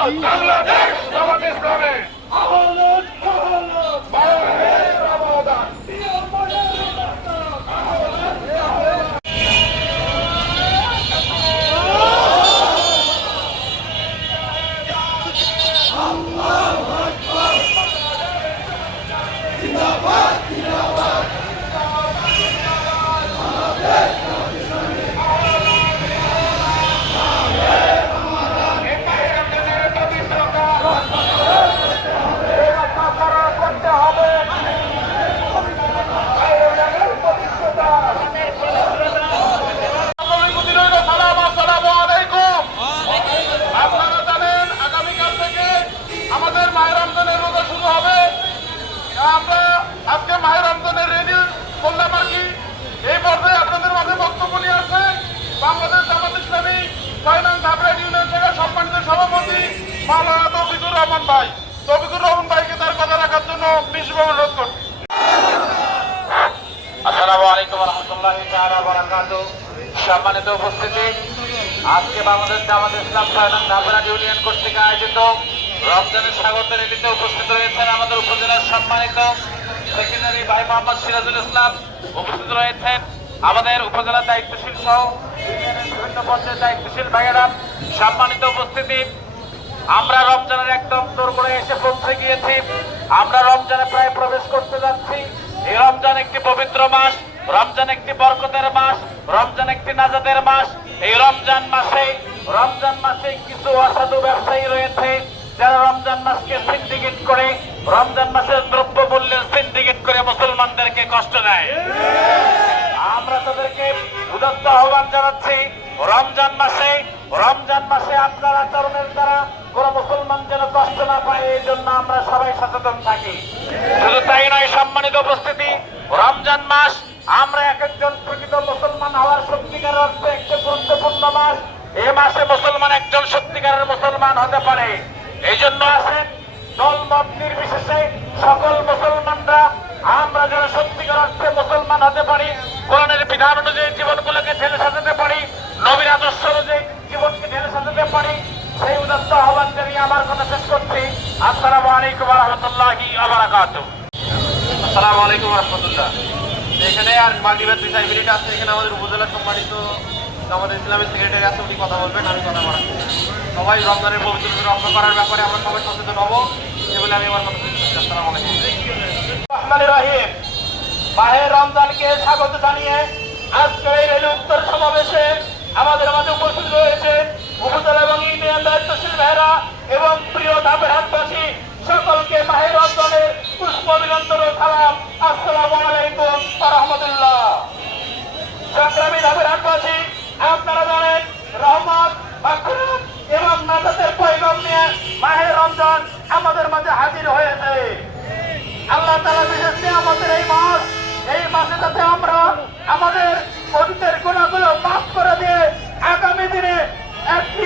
বাংলাদেশ জামাত ইসলামী মাহে রমাদান। আমরা আজকে মাহে রমজানের রেডি করলাম আর কি। এই পর্যায়ে আপনাদের মাঝে বক্তব্য নিয়ে আসছে বাংলাদেশ জামাত ইসলামী ৬ নং ধাপড়া ইউনিয়ন শাখার সম্মানিত সভাপতি মাওলানা তৌফিকুর রহমান ভাই। তৌফিকুর রহমান ভাইকে তার কথা রাখার জন্য বিশেষভাবে অনুরোধ করছি। আসসালামু আলাইকুম ওয়া রাহমাতুল্লাহি তাআলা ওয়া বারাকাতুহু। সম্মানিত উপস্থিতি, আজকে বাংলাদেশ জামাত ইসলাম ৬ নং ধাপড়া ইউনিয়ন কর্তৃক আয়োজিত রমজানের স্বাগত র্যালিতে উপস্থিত রয়েছেন আমাদের উপজেলার সম্মানিত সেক্রেটারি ভাই মোহাম্মদ সিরাজুল ইসলাম, উপস্থিত রয়েছেন আমাদের উপজেলার দায়িত্বশীল সহ ইউনিয়নের বিভিন্ন পর্যায়ের দায়িত্বশীল ভাইয়েরা। সম্মানিত উপস্থিতি, আমরা রমজানের একদম তোর করে এসে পৌঁছে গিয়েছি। আমরা রমজানে প্রায় প্রবেশ করতে যাচ্ছি। এই রমজান একটি পবিত্র মাস, রমজান একটি বরকতের মাস, রমজান একটি নাজাতের মাস। এই রমজান মাসে কিছু অসাধু ব্যবসায়ী রয়েছে যারা রমজান মাসকে সিন্ডিকেট করে, রমজান মাসের দ্রব্য মূল্যের সিন্ডিকেট করে মুসলমানদেরকে কষ্ট দেয়। আমরা তাদেরকে উদাত্ত আহ্বান জানাচ্ছি, রমজান মাসে আপনার আচরণের দ্বারা কোন মুসলমান যেন কষ্ট না পায়, এই জন্য আমরা সবাই সচেতন থাকি। শুধু তাই নয়, সম্মানিত উপস্থিতি, রমজান মাস আমরা এক একজন প্রকৃত মুসলমান হওয়ার সত্যিকার অর্থে একটি গুরুত্বপূর্ণ মাস। এই মাসে মুসলমান একজন সত্যিকারের মুসলমান হতে পারে। এই জন্য আসেন দল মত নির্বিশেষে সকল মুসলমানরা আমরা যেন সত্যিকার অর্থে মুসলমান হতে পারি, কোরআনের বিধান অনুযায়ী জীবনগুলোকে ঢেলে সাজাতে পারি, নবীর আদর্শ অনুযায়ী জীবনকে ঢেলে সাজাতে পারি, সেই উদাত্ত আহ্বান জানিয়ে আমার কথা শেষ করছি। আসসালামু আলাইকুম ওয়া রাহমাতুল্লাহি ওয়া বারাকাতুহু। আসসালামু আলাইকুম ওয়া রাহমাতুল্লাহ। এখানে আর মাগরিবের 2-4 মিনিট আছে। এখানে আমাদের উপজেলার সম্মানিত আমাদের ইসলামের সেক্রেটারি আছে, উনি কথা বলবেন, আমি কথা বলাচ্ছি। সবাই রমজানের পবিত্রতা রক্ষা করার ব্যাপারে আমরা সবাই সচেতন হব, এই বলে আমি আমার কথা শেষ করছি। আসসালামু আলাইকুম। রহমানির রহিম। মাহে রমজানকে স্বাগত জানিয়ে আজকের এই রেলি উত্তর সমাবেশে আমাদের মাঝে উপস্থিত রয়েছে উপজেলা এবং ইউনিয়ন দায়িত্বশীল ভাইয়েরা এবং প্রিয় ধাপেরহাটবাসী সকলকে মাহে রমজানের পুষ্প অভিনন্দন ও সালাম। আসসালামু আলাইকুম ওয়া রাহমাতুল্লাহ। সংগ্রামী ধাপেরহাটবাসী, আপনারা জানেন রহমত, মাগফিরাত এবং নাজাতের পয়গাম নিয়ে মাহে রমজান আমাদের মাঝে হাজির হয়েছে। আল্লাহ তাআলা দিয়েছে আমাদের এই মাসে যাতে আমরা আমাদের অতীতের গুনাহগুলো মাফ করে দিয়ে আগামী দিনে একটি